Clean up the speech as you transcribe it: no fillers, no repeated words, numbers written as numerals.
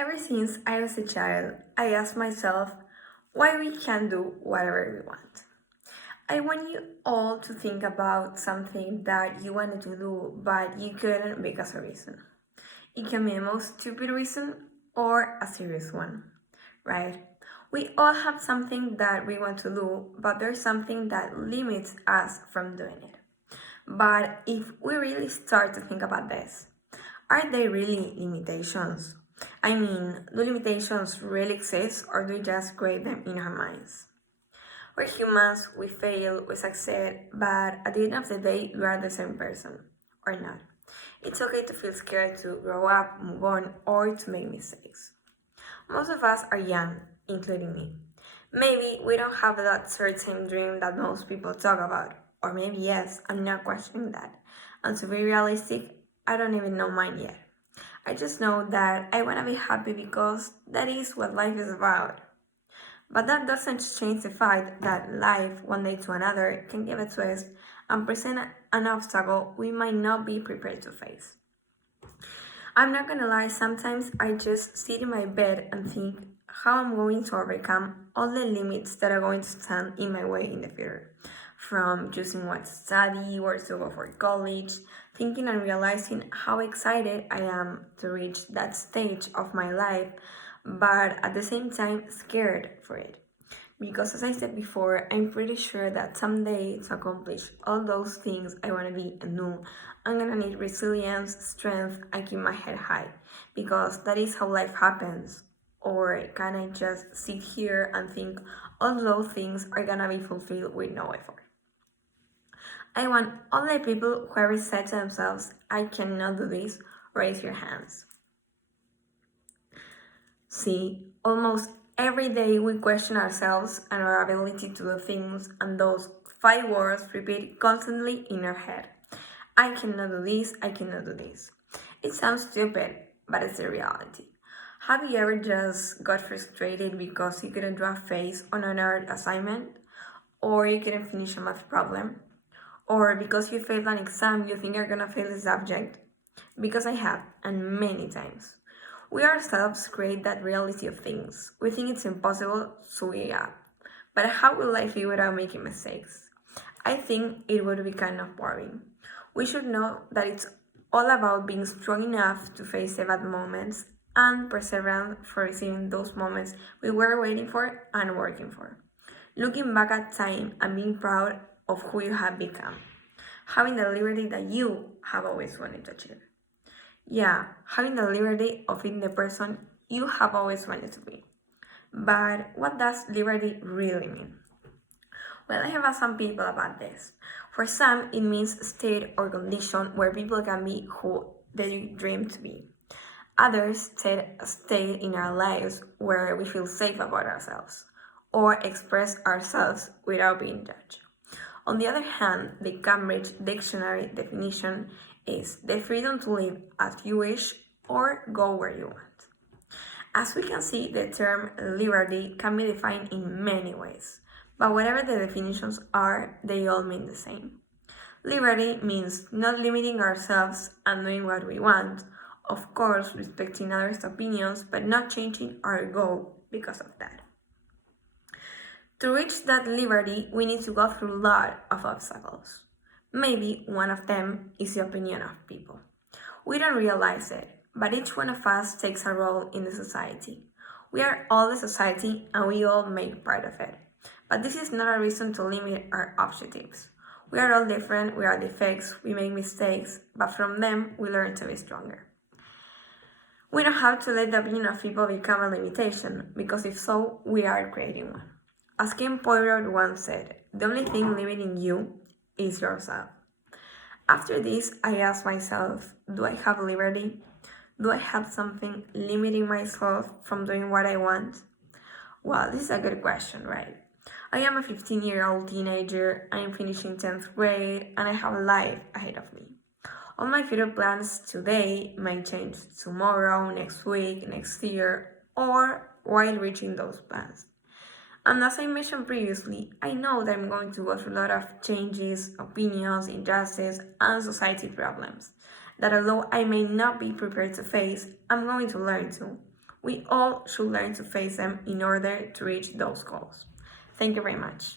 Ever since I was a child, I asked myself why we can't do whatever we want. I want you all to think about something that you wanted to do but you couldn't because of a reason. It can be the most stupid reason or a serious one, right? We all have something that we want to do, but there's something that limits us from doing it. But if we really start to think about this, are they really limitations? I mean, do limitations really exist or do we just create them in our minds? We're humans, we fail, we succeed, but at the end of the day, we are the same person, or not. It's okay to feel scared to grow up, move on, or to make mistakes. Most of us are young, including me. Maybe we don't have that certain dream that most people talk about, or maybe yes, I'm not questioning that. And to be realistic, I don't even know mine yet. I just know that I want to be happy because that is what life is about. But that doesn't change the fact that life, one day to another, can give a twist and present an obstacle we might not be prepared to face. I'm not gonna lie, sometimes I just sit in my bed and think how I'm going to overcome all the limits that are going to stand in my way in the future. From choosing what to study, where to go for college, thinking and realizing how excited I am to reach that stage of my life, but at the same time scared for it. Because as I said before, I'm pretty sure that someday to accomplish all those things I want to be and do, I'm gonna need resilience, strength, and keep my head high. Because that is how life happens. Or can I just sit here and think all those things are gonna be fulfilled with no effort? I want all the people who ever said to themselves, I cannot do this, raise your hands. See, almost every day we question ourselves and our ability to do things, and those 5 words repeat constantly in our head. I cannot do this, I cannot do this. It sounds stupid, but it's the reality. Have you ever just got frustrated because you couldn't draw a face on an art assignment? Or you couldn't finish a math problem? Or because you failed an exam, you think you're gonna fail the subject? Because I have, and many times. We ourselves create that reality of things. We think it's impossible, so we up. But how will life be without making mistakes? I think it would be kind of boring. We should know that it's all about being strong enough to face the bad moments and perseverance for receiving those moments we were waiting for and working for. Looking back at time and being proud of who you have become. Having the liberty that you have always wanted to achieve. Yeah, having the liberty of being the person you have always wanted to be. But what does liberty really mean? Well, I have asked some people about this. For some, it means a state or condition where people can be who they dream to be. Others said a state in our lives where we feel safe about ourselves or express ourselves without being judged. On the other hand, the Cambridge Dictionary definition is the freedom to live as you wish or go where you want. As we can see, the term liberty can be defined in many ways, but whatever the definitions are, they all mean the same. Liberty means not limiting ourselves and doing what we want, of course respecting others' opinions, but not changing our goal because of that. To reach that liberty, we need to go through a lot of obstacles. Maybe one of them is the opinion of people. We don't realize it, but each one of us takes a role in the society. We are all the society and we all make part of it. But this is not a reason to limit our objectives. We are all different, we are defects, we make mistakes, but from them we learn to be stronger. We don't have to let the opinion of people become a limitation, because if so, we are creating one. As Ken Poirot once said, the only thing limiting you is yourself. After this, I asked myself, do I have liberty? Do I have something limiting myself from doing what I want? Well, this is a good question, right? I am a 15-year-old teenager, I am finishing 10th grade, and I have a life ahead of me. All my future plans today may change tomorrow, next week, next year, or while reaching those plans. And as I mentioned previously, I know that I'm going to go through a lot of changes, opinions, injustice, and society problems that although I may not be prepared to face, I'm going to learn to. We all should learn to face them in order to reach those goals. Thank you very much.